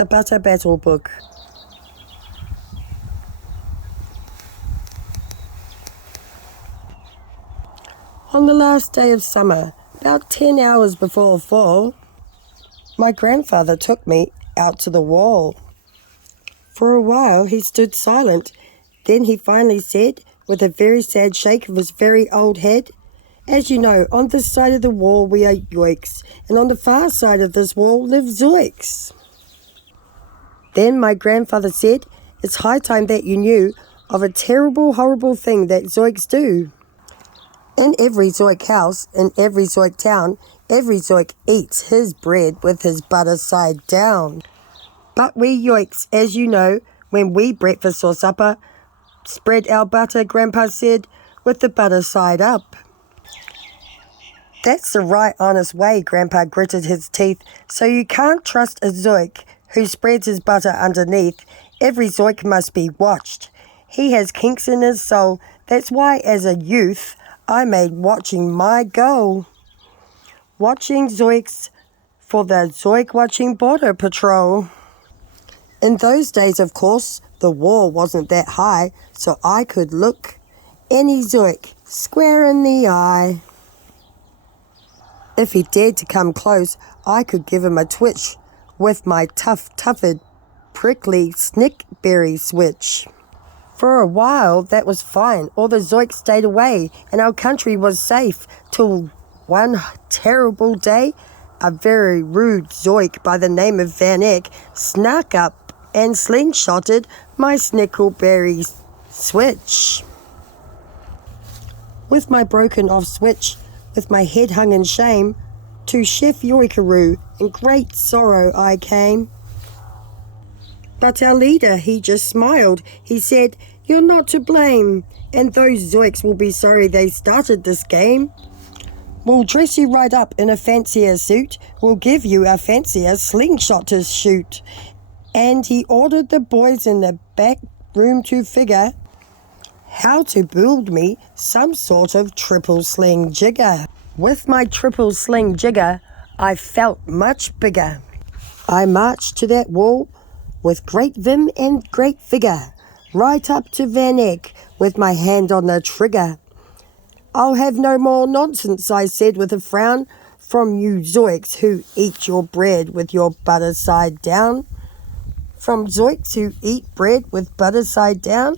The Butter Battle Book. On the last day of summer, about 10 hours before fall, my grandfather took me out to the wall. For a while he stood silent. Then he finally said, with a very sad shake of his very old head, "As you know, on this side of the wall we are yoiks, and on the far side of this wall live zoiks." Then my grandfather said, "It's high time that you knew of a terrible, horrible thing that zoiks do. In every zoik house, in every zoik town, every zoik eats his bread with his butter side down. But we yoiks, as you know, when we breakfast or supper, spread our butter," Grandpa said, "with the butter side up." "That's the right honest way," Grandpa gritted his teeth. "So you can't trust a zoik who spreads his butter underneath. Every zoik must be watched. He has kinks in his soul. That's why as a youth I made watching my goal. Watching zoiks for the Zoik Watching Border Patrol." In those days, of course, the wall wasn't that high, so I could look any zoik square in the eye. If he dared to come close, I could give him a twitch with my tufted, prickly snickberry switch. For a while, that was fine. All the zoiks stayed away, and our country was safe, till one terrible day, a very rude zoik by the name of Van Eck snuck up and slingshotted my snickleberry switch. With my broken off switch, with my head hung in shame, to Chef Yoikaroo in great sorrow I came. But our leader, he just smiled. He said, "You're not to blame, and those zoiks will be sorry they started this game. We'll dress you right up in a fancier suit. We'll give you a fancier slingshot to shoot." And he ordered the boys in the back room to figure how to build me some sort of triple sling jigger. With my triple sling jigger, I felt much bigger. I marched to that wall with great vim and great vigour, right up to Van Eck with my hand on the trigger. "I'll have no more nonsense," I said with a frown, "from you zoiks who eat your bread with your butter side down." From zoiks who eat bread with butter side down?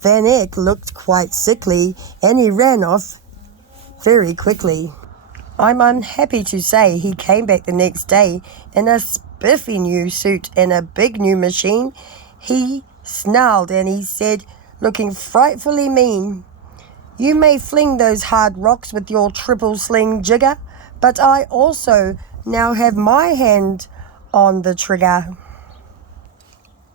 Van Eck looked quite sickly, and he ran off very quickly. I'm unhappy to say he came back the next day in a spiffy new suit and a big new machine. He snarled and he said, looking frightfully mean, "You may fling those hard rocks with your triple sling jigger, but I also now have my hand on the trigger.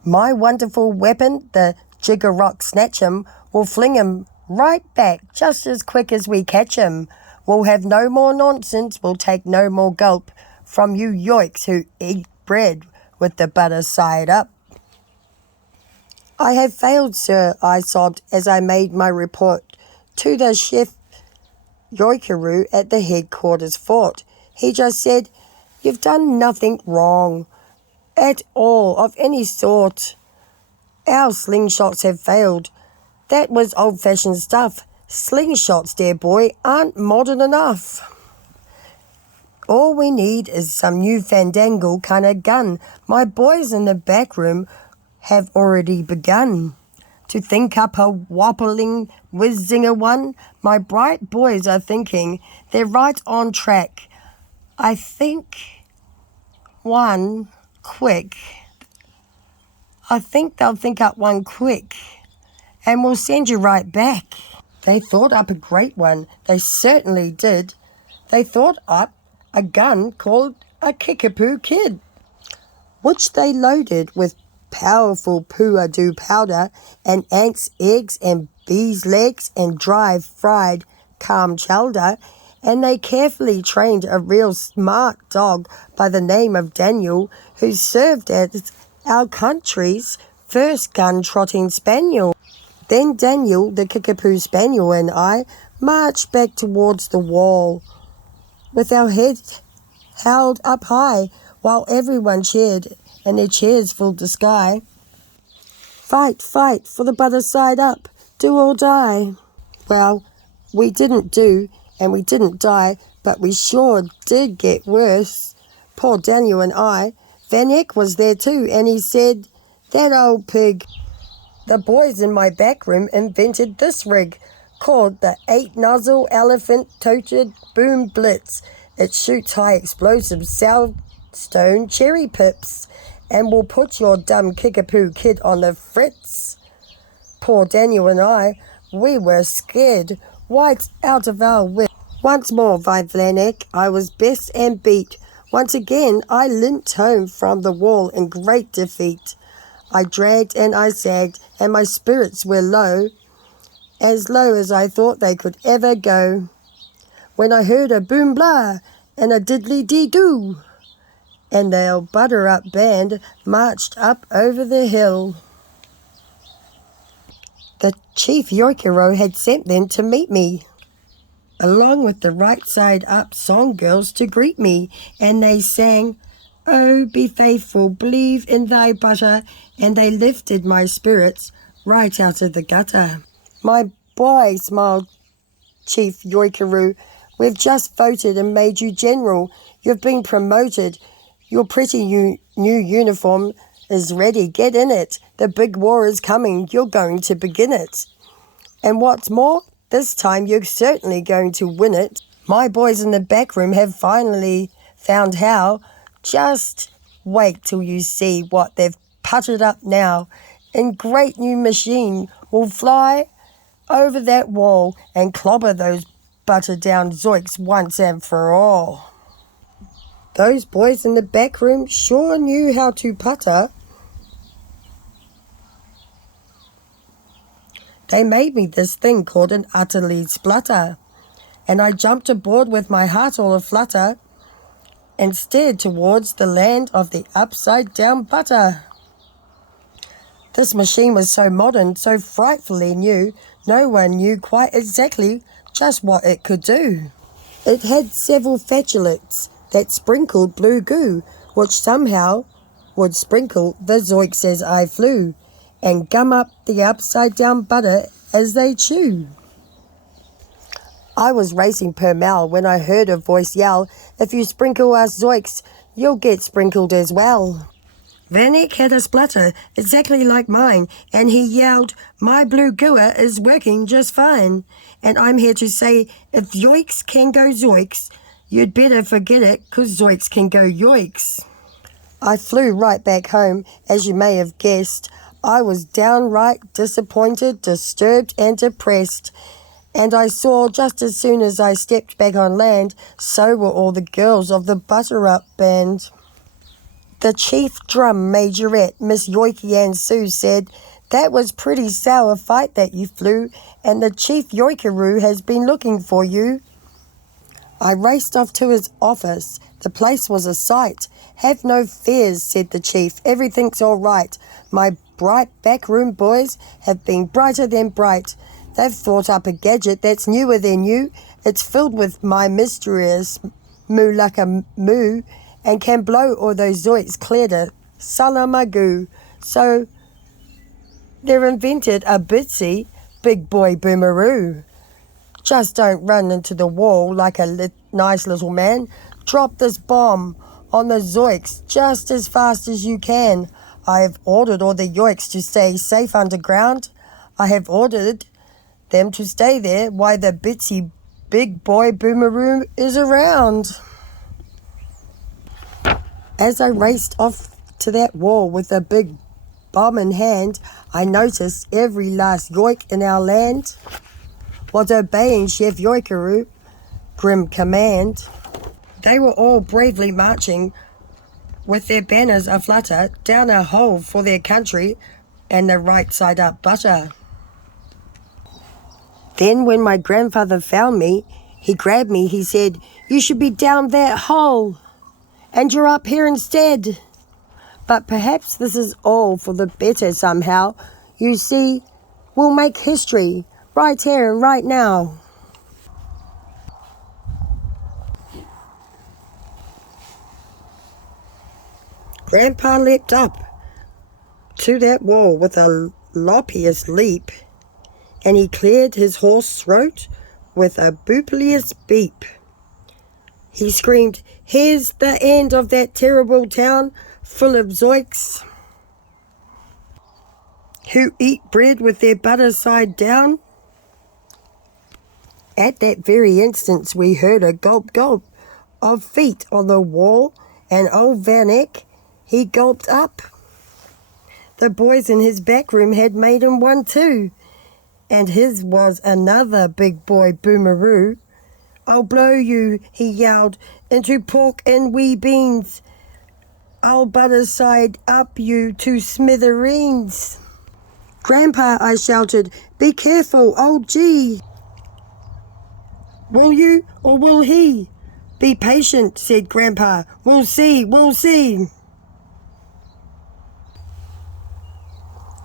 My wonderful weapon, the jigger rock snatch 'em, will fling 'em right back just as quick as we catch 'em. We'll have no more nonsense, we'll take no more gulp from you yoiks who eat bread with the butter side up." "I have failed, sir," I sobbed as I made my report to the Chef Yoikaroo at the headquarters fort. He just said, "You've done nothing wrong at all of any sort. Our slingshots have failed. That was old-fashioned stuff. Slingshots, dear boy, aren't modern enough. All we need is some new fandangle kind of gun. My boys in the back room have already begun to think up a whoppling whiz-zinger one. My bright boys are thinking they're right on track. I think they'll think up one quick, and we'll send you right back." They thought up a great one. They certainly did. They thought up a gun called a Kickapoo Kid, which they loaded with powerful poo-a-doo powder and ants' eggs and bees' legs and dry fried calm chowder, and they carefully trained a real smart dog by the name of Daniel, who served as our country's first gun-trotting spaniel. Then Daniel, the Kickapoo Spaniel, and I marched back towards the wall with our heads held up high while everyone cheered and their cheers filled the sky. Fight, fight for the butter side up, do or die. Well, we didn't do and we didn't die, but we sure did get worse. Poor Daniel and I. Van Eck was there too, and he said, "That old pig." The boys in my back room invented this rig called the 8-nozzle elephant-toted boom blitz. It shoots high explosive soundstone cherry pips and will put your dumb kickapoo kid on the fritz. Poor Daniel and I, we were scared, white out of our wits. Once more, Van Eck, I was best and beat. Once again, I limped home from the wall in great defeat. I dragged and I sagged, and my spirits were low as I thought they could ever go, when I heard a boom blah and a diddly-dee-doo, and the old butter-up band marched up over the hill. The chief yoikero had sent them to meet me, along with the right side up song girls to greet me, and they sang, "Oh, be faithful, believe in thy butter," and they lifted my spirits right out of the gutter. "My boy," smiled Chief Yoikeroo, "we've just voted and made you general. You've been promoted. Your pretty new uniform is ready. Get in it. The big war is coming. You're going to begin it. And what's more, this time you're certainly going to win it. My boys in the back room have finally found how. Just wait till you see what they've puttered up now. And great new machine will fly over that wall and clobber those butter-down zoiks once and for all." Those boys in the back room sure knew how to putter. They made me this thing called an utterly splutter, and I jumped aboard with my heart all aflutter and stared towards the land of the upside-down butter. This machine was so modern, so frightfully new, no one knew quite exactly just what it could do. It had several flatulets that sprinkled blue goo, which somehow would sprinkle the zoiks as I flew, and gum up the upside-down butter as they chew. I was racing per mile when I heard a voice yell, "If you sprinkle us zoiks, you'll get sprinkled as well." Van Eck had a splutter exactly like mine, and he yelled, "My blue gooer is working just fine. And I'm here to say, if yoiks can go zoiks, you'd better forget it, 'cause zoiks can go yoiks." I flew right back home, as you may have guessed. I was downright disappointed, disturbed, and depressed. And I saw just as soon as I stepped back on land, so were all the girls of the Butter-Up Band. The chief drum majorette, Miss Yoiky Ann Sue, said, "That was pretty sour fight that you flew, and the chief yoikeroo has been looking for you." I raced off to his office. The place was a sight. "Have no fears," said the chief. "Everything's all right. My bright backroom boys have been brighter than bright. They've thought up a gadget that's newer than you. It's filled with my mysterious moo-lucka moo and can blow all those zoiks clear to Salamagoo. So they've invented a bitsy big boy boomeroo. Just don't run into the wall like a nice little man. Drop this bomb on the zoiks just as fast as you can. I have ordered all the yoiks to stay safe underground. I have ordered them to stay there while the bitsy big boy boomeroo is around." As I raced off to that wall with a big bomb in hand, I noticed every last yoik in our land was obeying Chef Yoikeroo grim command. They were all bravely marching with their banners aflutter down a hole for their country and the right side up butter. Then when my grandfather found me, he grabbed me, he said, "You should be down that hole, and you're up here instead." But perhaps this is all for the better somehow. You see, we'll make history right here and right now. Grandpa leapt up to that wall with a loppiest leap, and he cleared his hoarse throat with a boopliest beep. He screamed, "Here's the end of that terrible town full of zoiks who eat bread with their butter side down." At that very instant we heard a gulp gulp of feet on the wall, and old Van Eck, he gulped up. The boys in his back room had made him one too, and his was another big boy boomeroo. "I'll blow you," he yelled, "into pork and wee beans. I'll butter side up you to smithereens." "Grandpa," I shouted, "be careful, oh gee." "Will you or will he?" "Be patient," said Grandpa. "We'll see, we'll see."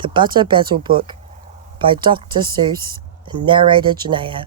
The Butter Battle Book by Dr. Seuss and narrator Jannaya.